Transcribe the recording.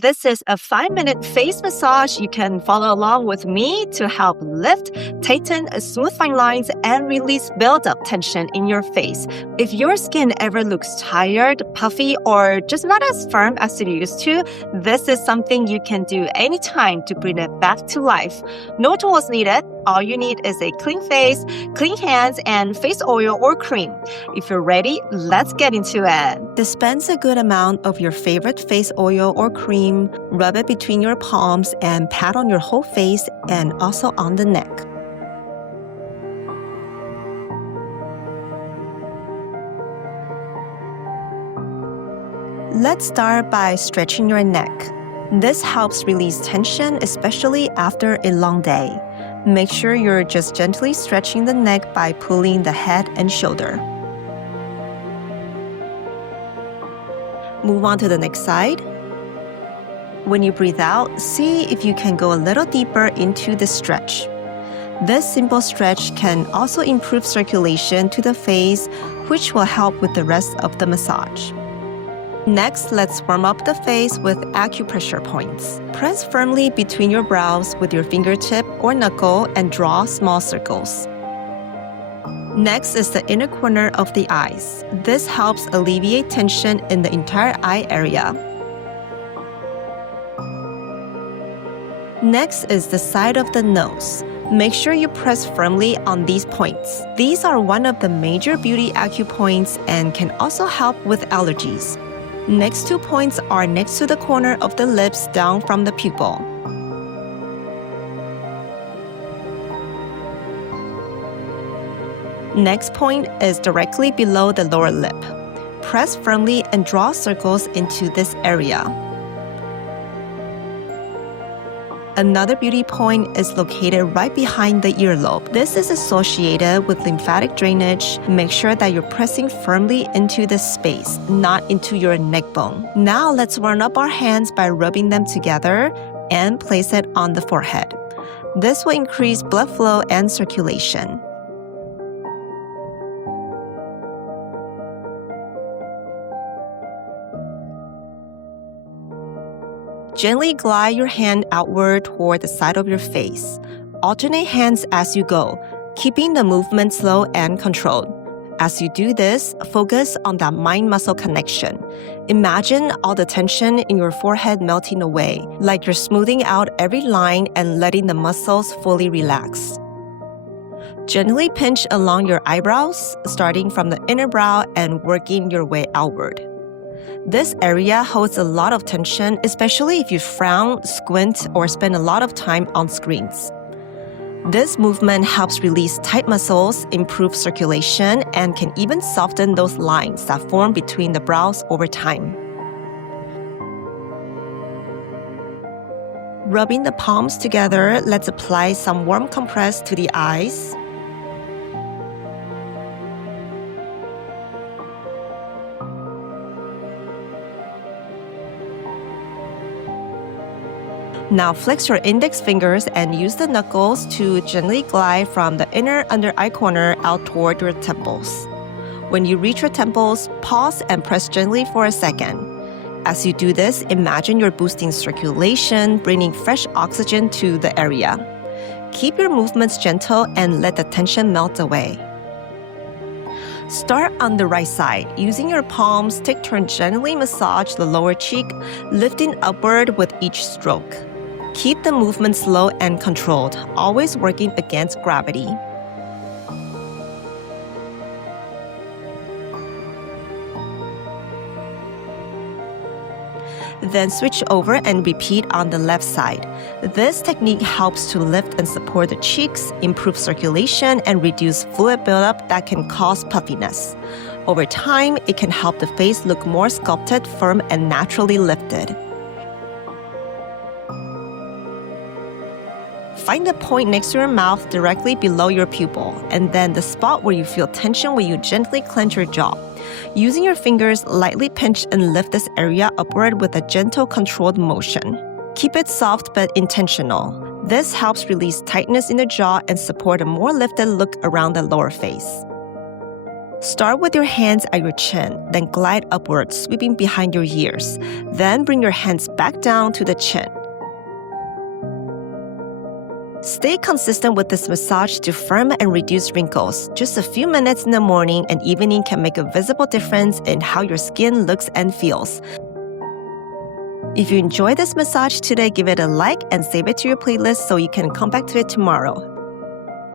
This is a 5-minute face massage you can follow along with me to help lift, tighten, smooth fine lines, and release build-up tension in your face. If your skin ever looks tired, puffy, or just not as firm as it used to, this is something you can do anytime to bring it back to life. No tools needed. All you need is a clean face, clean hands, and face oil or cream. If you're ready, let's get into it. Dispense a good amount of your favorite face oil or cream, rub it between your palms, and pat on your whole face and also on the neck. Let's start by stretching your neck. This helps release tension, especially after a long day. Make sure you're just gently stretching the neck by pulling the head and shoulder. Move on to the next side. When you breathe out, see if you can go a little deeper into the stretch. This simple stretch can also improve circulation to the face, which will help with the rest of the massage. Next, let's warm up the face with acupressure points. Press firmly between your brows with your fingertip or knuckle and draw small circles. Next is the inner corner of the eyes. This helps alleviate tension in the entire eye area. Next is the side of the nose. Make sure you press firmly on these points. These are one of the major beauty acupoints and can also help with allergies. Next two points are next to the corner of the lips down from the pupil. Next point is directly below the lower lip. Press firmly and draw circles into this area. Another beauty point is located right behind the earlobe. This is associated with lymphatic drainage. Make sure that you're pressing firmly into this space, not into your neck bone. Now let's warm up our hands by rubbing them together and place it on the forehead. This will increase blood flow and circulation. Gently glide your hand outward toward the side of your face. Alternate hands as you go, keeping the movement slow and controlled. As you do this, focus on that mind-muscle connection. Imagine all the tension in your forehead melting away, like you're smoothing out every line and letting the muscles fully relax. Gently pinch along your eyebrows, starting from the inner brow and working your way outward. This area holds a lot of tension, especially if you frown, squint, or spend a lot of time on screens. This movement helps release tight muscles, improve circulation, and can even soften those lines that form between the brows over time. Rubbing the palms together, let's apply some warm compress to the eyes. Now flex your index fingers and use the knuckles to gently glide from the inner under eye corner out toward your temples. When you reach your temples, pause and press gently for a second. As you do this, imagine you're boosting circulation, bringing fresh oxygen to the area. Keep your movements gentle and let the tension melt away. Start on the right side. Using your palms, take turn gently massage the lower cheek, lifting upward with each stroke. Keep the movement slow and controlled, always working against gravity. Then switch over and repeat on the left side. This technique helps to lift and support the cheeks, improve circulation, and reduce fluid buildup that can cause puffiness. Over time, it can help the face look more sculpted, firm, and naturally lifted. Find the point next to your mouth directly below your pupil, and then the spot where you feel tension when you gently clench your jaw. Using your fingers, lightly pinch and lift this area upward with a gentle, controlled motion. Keep it soft but intentional. This helps release tightness in the jaw and support a more lifted look around the lower face. Start with your hands at your chin, then glide upwards, sweeping behind your ears. Then bring your hands back down to the chin. Stay consistent with this massage to firm and reduce wrinkles. Just a few minutes in the morning and evening can make a visible difference in how your skin looks and feels. If you enjoyed this massage today, give it a like and save it to your playlist so you can come back to it tomorrow.